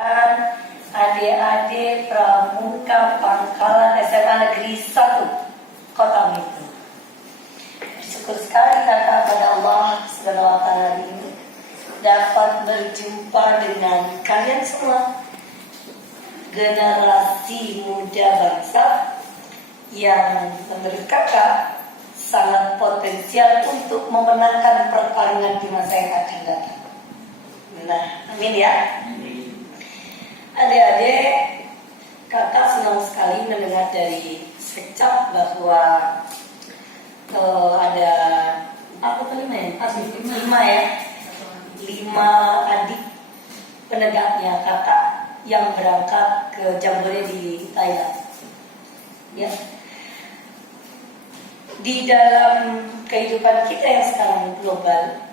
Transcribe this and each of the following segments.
Adik-adik Pramuka Pangkalan SMA Negeri 1 Kota Blitung. Bersyukur sekali kakak pada Allah Subhanahu wa Ta'ala hari ini dapat berjumpa dengan kalian semua, generasi muda bangsa yang menurut kakak sangat potensial untuk memenangkan pertarungan di masa yang akan datang. Nah, amin ya. Adik-adik, kakak senang sekali mendengar dari Sekcap bahwa ada apa lima ya, 5 adik penegaknya kakak yang berangkat ke Jambore di Thailand. Ya, di dalam kehidupan kita yang sekarang global,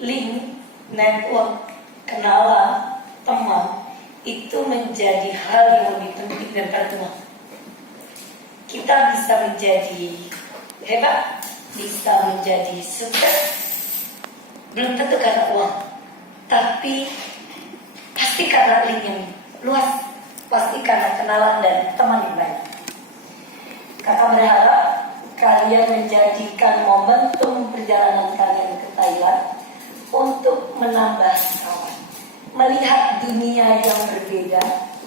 link, network, kenalan, teman itu menjadi hal yang lebih penting daripada uang. Kita bisa menjadi hebat, bisa menjadi sukses, belum tentu karena uang, tapi pasti karena link yang luas, pasti karena kenalan dan teman yang baik. Kakak berharap kalian menjadikan momentum perjalanan kalian ke Thailand untuk menambah kawan, melihat dunia yang berbeda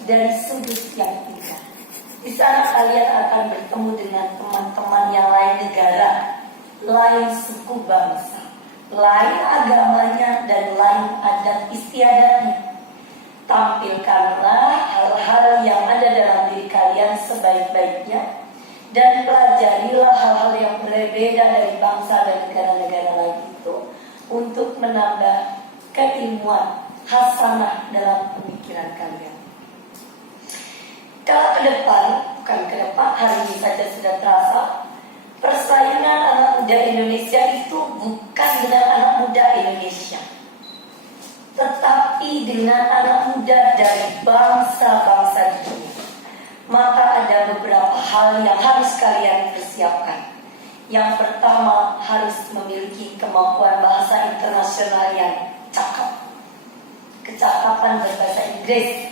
dari sudut yang indah. Di sana kalian akan bertemu dengan teman-teman yang lain negara, lain suku bangsa, lain agamanya, dan lain adat istiadatnya. Tampilkanlah hal-hal yang ada dalam diri kalian sebaik-baiknya, dan pelajarilah hal-hal yang berbeda dari bangsa dan negara-negara lain itu untuk menambah keilmuan hasanah dalam pemikiran kalian. Kalau ke depan, bukan ke depan, hari ini saja sudah terasa persaingan anak muda Indonesia itu bukan dengan anak muda Indonesia, tetapi dengan anak muda dari bangsa-bangsa di dunia. Maka ada beberapa hal yang harus kalian persiapkan. Yang pertama, harus memiliki kemampuan bahasa internasional yang cakep, kecakapan berbahasa Inggris.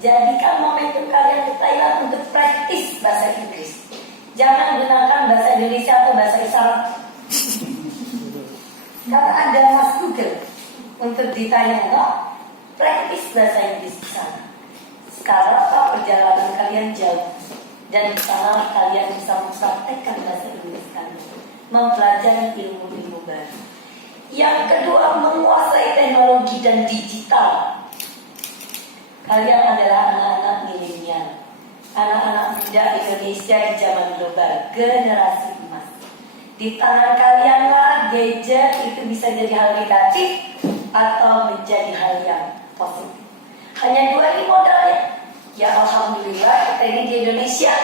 Jadikan momentum kalian di Thailand untuk praktis bahasa Inggris. Jangan gunakan bahasa Indonesia atau bahasa isyarat. Karena ada Mas Google untuk ditanya, praktis bahasa Inggris di sana. Sekarang perjalanan kalian jauh, dan di sana kalian bisa mempraktekkan bahasa Inggris kalian, mempelajari ilmu-ilmu baru. Yang kedua, menguasai teknologi dan digital. Kalian adalah anak-anak milenial, anak-anak muda Indonesia di zaman global, generasi emas. Di tangan kalianlah gadget itu bisa jadi hal negatif atau menjadi hal yang positif. Hanya 2 ini modalnya. Ya alhamdulillah kita ini di Indonesia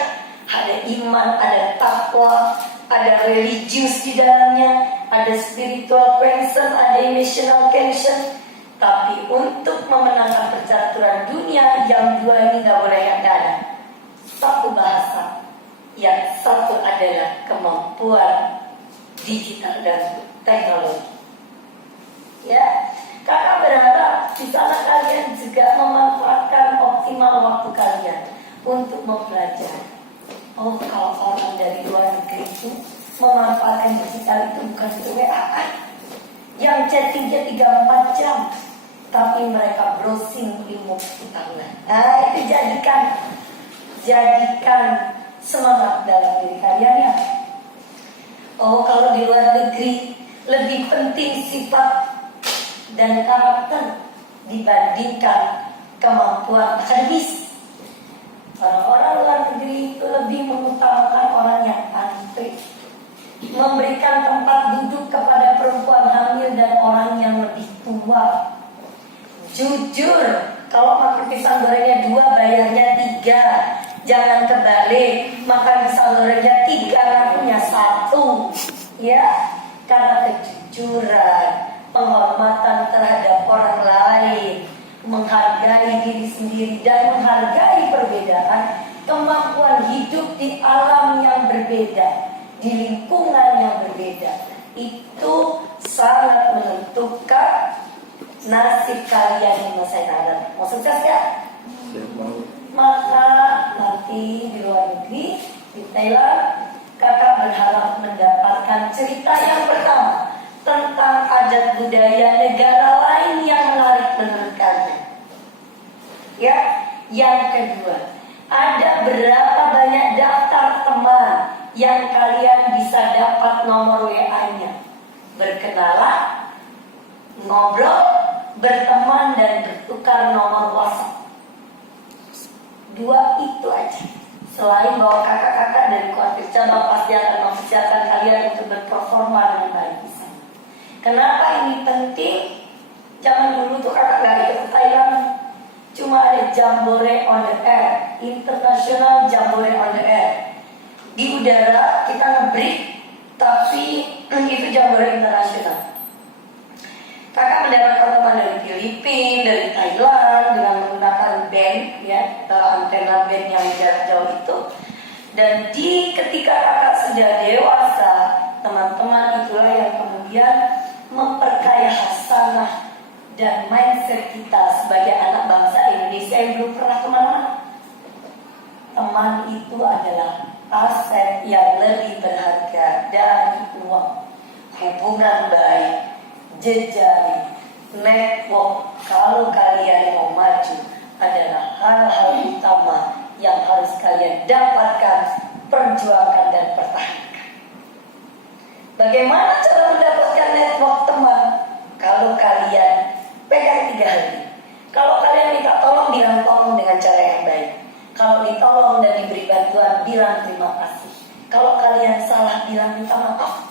ada iman, ada takwa, ada religius di dalamnya, ada spiritual quotient, ada emotional quotient. Tapi untuk memenangkan percaturan dunia, yang 2 ini gak boleh yang ada. Satu bahasa, yang satu adalah kemampuan digital dan teknologi. Ya, kakak berharap di sana kalian juga memanfaatkan optimal waktu kalian untuk mempelajari. Oh, kalau orang dari luar negeri itu memanfaatkan digital itu bukan untuk WA, yang chattingnya 3-4 jam, tapi mereka browsing ilmu pengetahuan. Nah, itu jadikan semangat dalam diri kalian ya. Oh, kalau di luar negeri lebih penting sifat dan karakter dibandingkan kemampuan akademis. Orang-orang luar negeri itu lebih mengutamakan orang yang antri, memberikan tempat duduk kepada perempuan hamil dan orang yang lebih tua. Jujur, kalau makan pisang gorengnya 2, bayarnya 3. Jangan kebalik, makan pisang gorengnya 3, ngakunya 1. Ya, karena kejujuran, penghormatan terhadap orang lain, menghargai diri sendiri dan menghargai perbedaan, kemampuan hidup di alam yang berbeda, di lingkungan yang berbeda, itu sangat menentukan nasib kalian di masa yang akan datang. Mau sukses ya? Maka nanti di luar negeri, di Thailand, kakak berharap mendapatkan cerita yang pertama tentang adat budaya negara lain yang menarik menurut kalian. Ya, yang kedua, ada berapa banyak daftar teman yang kalian bisa dapat nomor WA-nya? Berkenalan, ngobrol, berteman, dan bertukar nomor WhatsApp. 2 itu aja. Selain bahwa kakak-kakak dari kuartir cabang pasti akan mempersiapkan kalian untuk berperforma dengan baik di sana. Kenapa ini penting? Zaman dulu tuh kakak gak ikut ke Thailand, cuma ada Jambore on the air, international Jambore on the air. Di udara kita nge-break, tapi itu Jambore internasional. Kakak mendapatkan teman dari Filipina, dari Thailand dengan menggunakan band, ya, antena band yang jarak jauh itu. Dan ketika kakak sudah dewasa, teman-teman itulah yang kemudian memperkaya hasanah dan mindset kita sebagai anak bangsa Indonesia yang belum pernah kemana-mana. Teman itu adalah aset yang lebih berharga dari uang. Hubungan baik, jejaring, network, kalau kalian mau maju adalah hal-hal utama yang harus kalian dapatkan, perjuangkan, dan pertahankan. Bagaimana cara mendapatkan network teman? Kalau kalian pegang 3 hal ini. Kalau kalian minta tolong, bilang tolong dengan cara yang baik. Kalau ditolong dan diberi bantuan, bilang terima kasih. Kalau kalian salah, bilang minta maaf.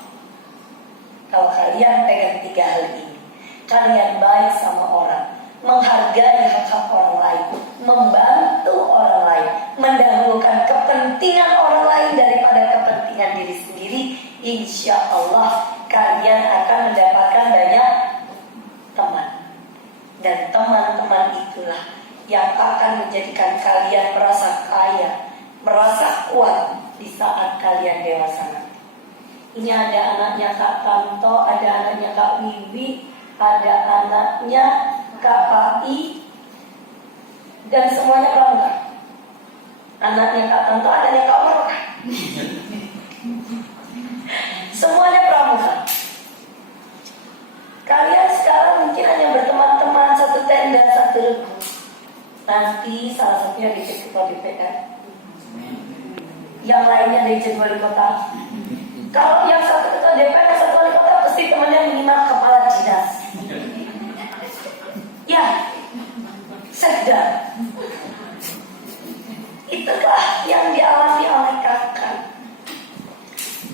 Kalau kalian pegang 3 hal ini, kalian baik sama orang, menghargai hak-hak orang lain, membantu orang lain, mendahulukan kepentingan orang lain daripada kepentingan diri sendiri, insya Allah kalian akan mendapatkan banyak teman. Dan teman-teman itulah yang akan menjadikan kalian merasa kaya, merasa kuat di saat kalian dewasa nanti. Ini ada anaknya Kak Tanto, ada anaknya Kak Wiwi, ada anaknya Kak Pai, dan semuanya pramuka. Anaknya Kak Tanto, adanya Kak Maroka. Semuanya pramuka. Kalian sekarang mungkin hanya berteman-teman satu tenda, satu regu. Nanti salah satunya DJ Ketua DPR, yang lainnya DJ Wali Kota. Kalau yang satu ketua DPR, satu wali kota, pasti temannya minimal kepala dinas. Ya, sekda. Itulah yang dialami oleh kakak.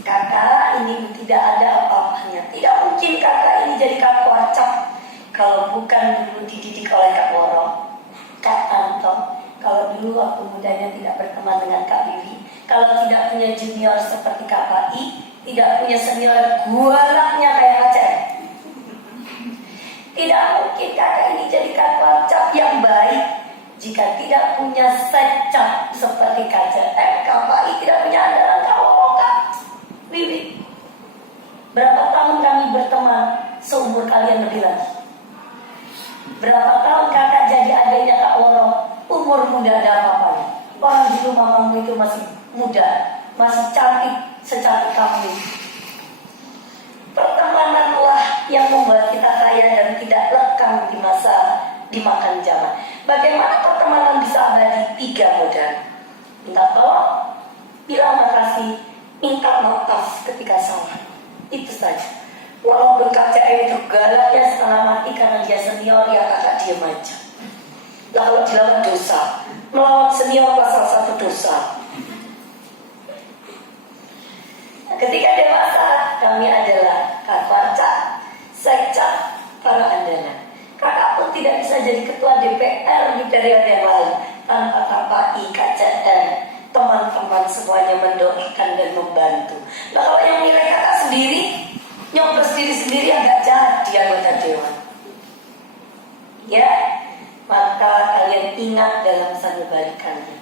Kakak ini tidak ada apa-apanya. Tidak mungkin kakak ini jadi Kak Wacap kalau bukan dulu dididik oleh Kak Woro, Kak Anto. Kalau dulu waktu mudanya tidak berteman dengan Kak Wiwi, kalau tidak punya junior seperti Kak Pai, tidak punya senior gualaknya kayak Aceh. Tidak mungkin kakak ini jadi Kak Wacap yang baik jika tidak punya secap seperti KCM. Kak Pai tidak punya andalan. Kak Woro, Kak Wiwi. Berapa tahun kami berteman? Seumur kalian lebih lagi. Berapa tahun kakak jadi adiknya Kak Woro? Umur muda ada apa-apanya. Orang dulu mamamu itu masih muda, masih cantik secantik kamu. Pertemananlah yang membuat kita kaya dan tidak lekang di masa dimakan zaman. Bagaimana pertemanan bisa abadi? 3 modal. Minta tolong, bilang makasih, minta maaf ketika salah. Itu saja. Walaupun KCM itu galaknya setengah mati karena dia senior, ya kakak diam aja. Lalu dilawan dosa, melawan senior pasal 1 dosa. Ketika dewasa, kami adalah Kak Wacap, Sekcap, para andalan. Kakak pun tidak bisa jadi ketua DPR di periode yang lalu tanpa Kak Pai, Kak CN, teman-teman semuanya mendoakan dan membantu. Nah, kalau yang nilai kakak sendiri, nyoblos diri sendiri agak jadi anggota dewan. Ya, maka kalian ingat dalam sanubari kalian.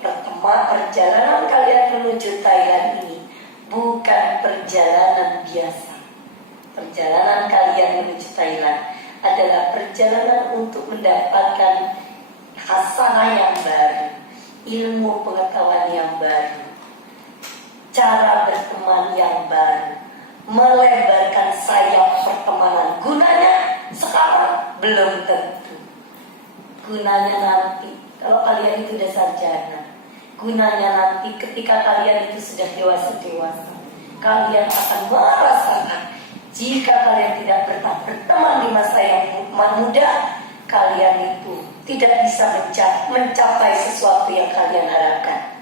Perjalanan kalian menuju Thailand ini bukan perjalanan biasa. Perjalanan kalian menuju Thailand adalah perjalanan untuk mendapatkan hasanah yang baru, ilmu pengetahuan yang baru, cara berteman yang baru, melebarkan sayap pertemanan. Gunanya sekarang belum tentu. Gunanya nanti, kalau kalian itu sudah sarjana. Gunanya nanti ketika kalian itu sudah dewasa-dewasa. Kalian akan merasakan jika kalian tidak pernah berteman di masa yang muda, kalian itu tidak bisa mencapai sesuatu yang kalian harapkan.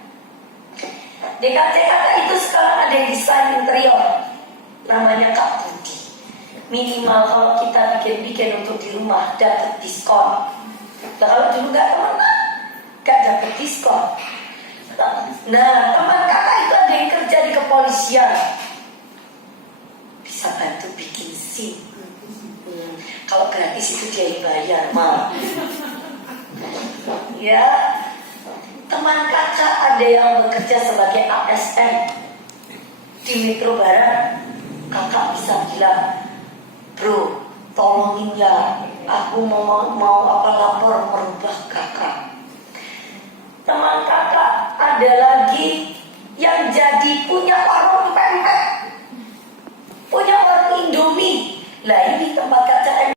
Di KCKK itu sekarang ada desain interior, namanya Kak Budi. Minimal kalau kita bikin untuk di rumah dapat diskon. Nah, kalau dulu nggak teman, nggak dapat diskon. Nah, teman kakak itu ada yang kerja di kepolisian, bisa bantu bikin SIM. Kalau gratis itu dia yang bayar, mal. Ya, teman kakak ada yang bekerja sebagai ASN di Metro Barat. Kakak bisa bilang, bro, tolongin ya, aku mau lapor merubah kakak. Teman kakak ada lagi yang jadi punya warung pempek, punya warung Indomie. Lah ini tempat kaca